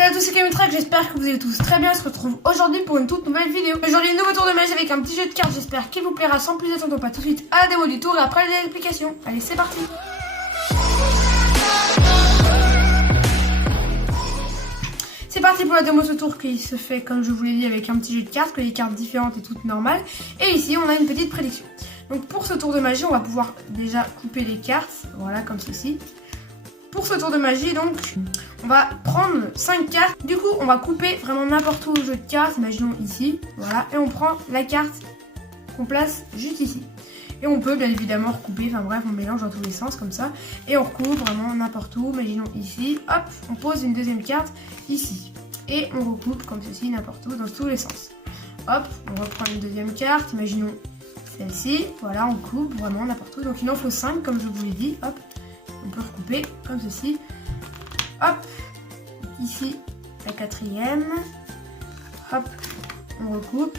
Salut à tous, c'est Camille, j'espère que vous allez tous très bien. On se retrouve aujourd'hui pour une toute nouvelle vidéo. Aujourd'hui, nouveau tour de magie avec un petit jeu de cartes, j'espère qu'il vous plaira. Sans plus attendre, pas tout de suite à la démo du tour et après les explications. Allez, c'est parti. C'est parti pour la démo de ce tour qui se fait comme je vous l'ai dit avec un petit jeu de cartes, que les cartes différentes et toutes normales. Et ici, on a une petite prédiction. Donc pour ce tour de magie, on va pouvoir déjà couper les cartes, voilà comme ceci. Pour ce tour de magie, donc, on va prendre 5 cartes. Du coup, on va couper vraiment n'importe où au jeu de cartes. Imaginons ici, voilà. Et on prend la carte qu'on place juste ici. Et on peut bien évidemment recouper, enfin bref, on mélange dans tous les sens comme ça. Et on recoupe vraiment n'importe où. Imaginons ici, hop, on pose une deuxième carte ici. Et on recoupe comme ceci n'importe où, dans tous les sens. Hop, on reprend une deuxième carte. Imaginons celle-ci. Voilà, on coupe vraiment n'importe où. Donc il en faut 5 comme je vous l'ai dit. Hop. On peut recouper comme ceci. Hop. Ici, la quatrième. Hop. On recoupe.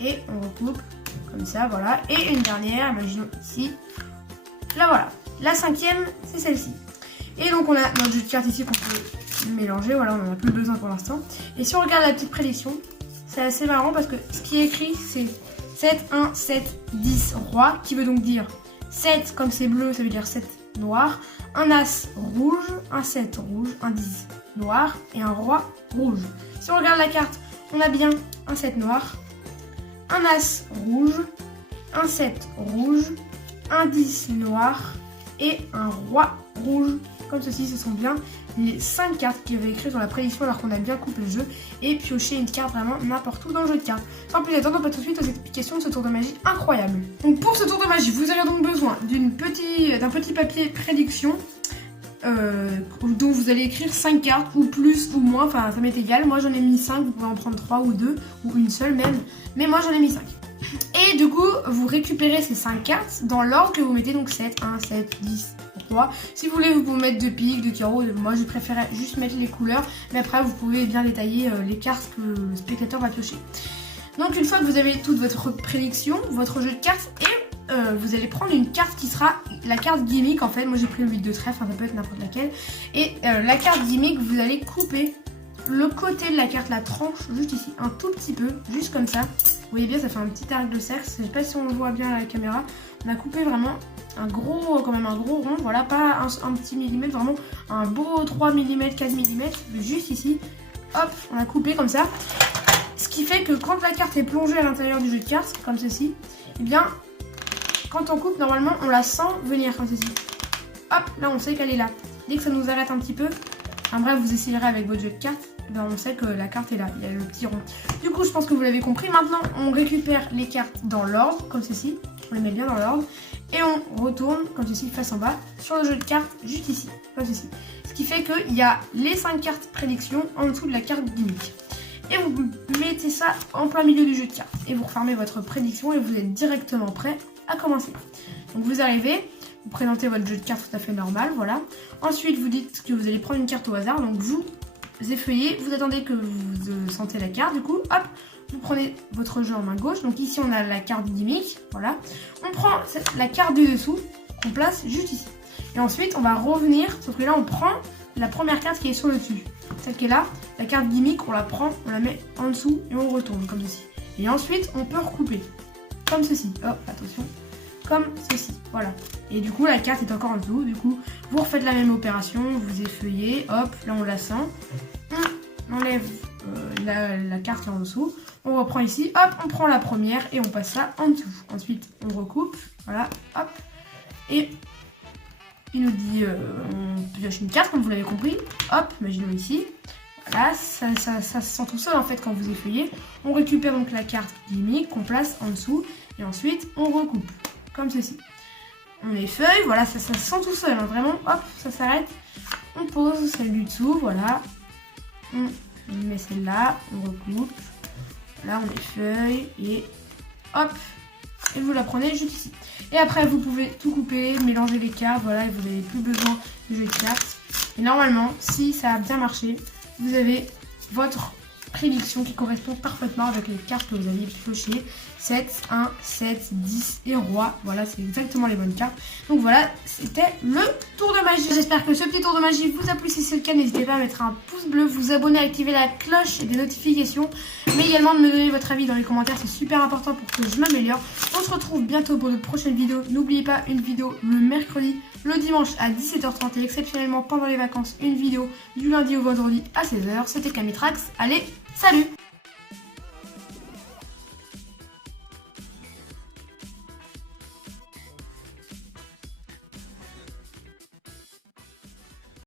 Et on recoupe comme ça, voilà. Et une dernière, imaginons ici. Là, voilà. La cinquième, c'est celle-ci. Et donc, on a notre jeu de cartes ici qu'on peut mélanger. Voilà, on n'en a plus besoin pour l'instant. Et si on regarde la petite prédiction, c'est assez marrant parce que ce qui est écrit, c'est 7, 1, 7, 10, roi, qui veut donc dire 7, comme c'est bleu, ça veut dire 7 noir, un as rouge, un 7 rouge, un 10 noir et un roi rouge. Si on regarde la carte, on a bien un 7 noir, un as rouge, un 7 rouge, un 10 noir et un roi rouge. Comme ceci, ce sont bien les 5 cartes qui avaient écrit dans la prédiction alors qu'on a bien coupé le jeu et pioché une carte vraiment n'importe où dans le jeu de cartes. Sans plus attendre, on passe tout de suite aux explications de ce tour de magie incroyable. Donc pour ce tour de magie, vous aurez donc besoin d'un petit papier prédiction dont vous allez écrire 5 cartes ou plus ou moins, enfin ça m'est égal. Moi j'en ai mis 5, vous pouvez en prendre 3 ou 2 ou une seule même, mais moi j'en ai mis 5. Et du coup, vous récupérez ces 5 cartes dans l'ordre que vous mettez, donc 7, 1, 7, 10, 3. Si vous voulez, vous pouvez mettre 2 piques, 2 carreaux. Moi, je préférais juste mettre les couleurs. Mais après, vous pouvez bien détailler les cartes que le spectateur va piocher. Donc, une fois que vous avez toute votre prédiction, votre jeu de cartes, et vous allez prendre une carte qui sera la carte gimmick. En fait, moi, j'ai pris le 8 de trèfle, ça peut être n'importe laquelle. Et la carte gimmick, vous allez couper le côté de la carte, la tranche, juste ici, un tout petit peu, juste comme ça. Vous voyez bien, ça fait un petit arc de cercle. Je sais pas si on le voit bien à la caméra. On a coupé vraiment un gros, quand même un gros rond. Voilà, pas un petit millimètre, vraiment un beau 3 mm, 4 mm, juste ici. Hop, on a coupé comme ça. Ce qui fait que quand la carte est plongée à l'intérieur du jeu de cartes, comme ceci, et bien, quand on coupe, normalement, on la sent venir comme ceci. Hop, là, on sait qu'elle est là. Dès que ça nous arrête un petit peu, enfin bref, vous essayerez avec votre jeu de cartes. Ben on sait que la carte est là, il y a le petit rond. Du coup, je pense que vous l'avez compris. Maintenant, on récupère les cartes dans l'ordre, comme ceci. On les met bien dans l'ordre. Et on retourne, comme ceci, face en bas, sur le jeu de cartes, juste ici, comme ceci. Ce qui fait qu'il y a les 5 cartes prédiction en dessous de la carte gimmick. Et vous mettez ça en plein milieu du jeu de cartes. Et vous refermez votre prédiction et vous êtes directement prêt à commencer. Donc vous arrivez, vous présentez votre jeu de cartes tout à fait normal, voilà. Ensuite, vous dites que vous allez prendre une carte au hasard, donc vous effeuillez, vous attendez que vous sentez la carte, du coup, hop, vous prenez votre jeu en main gauche. Donc ici, on a la carte gimmick, voilà. On prend la carte du dessous, qu'on place juste ici. Et ensuite, on va revenir, sauf que là, on prend la première carte qui est sur le dessus. Celle qui est là, la carte gimmick, on la prend, on la met en dessous et on retourne, comme ceci. Et ensuite, on peut recouper, comme ceci. Hop, attention. Comme ceci, voilà. Et du coup, la carte est encore en dessous. Du coup, vous refaites la même opération, vous effeuillez, hop, là on la sent. On enlève la carte qui est en dessous. On reprend ici, hop, on prend la première et on passe ça en dessous. Ensuite, on recoupe, voilà, hop. Et il nous dit, on pioche une carte, comme vous l'avez compris. Hop, imaginons ici. Voilà, ça se sent tout seul en fait quand vous effeuillez. On récupère donc la carte gimmick qu'on place en dessous. Et ensuite, on recoupe. Comme ceci. On effeuille, voilà, ça se sent tout seul, hein, vraiment, hop, ça s'arrête. On pose celle du dessous, voilà. On met celle-là, on recoupe. Là, on effeuille et hop. Et vous la prenez juste ici. Et après, vous pouvez tout couper, mélanger les cartes, voilà, et vous n'avez plus besoin du jeu de cartes. Et normalement, si ça a bien marché, vous avez votre prédiction qui correspond parfaitement avec les cartes que vous avez piochées. 7, 1, 7, 10 et roi. Voilà, c'est exactement les bonnes cartes. Donc voilà, c'était le tour de magie. J'espère que ce petit tour de magie vous a plu. Si c'est le cas, n'hésitez pas à mettre un pouce bleu, vous abonner, activer la cloche et des notifications. Mais également de me donner votre avis dans les commentaires, c'est super important pour que je m'améliore. On se retrouve bientôt pour de prochaines vidéos. N'oubliez pas une vidéo le mercredi, le dimanche à 17h30 et exceptionnellement pendant les vacances, une vidéo du lundi au vendredi à 16h. C'était Camitrax. Allez, salut!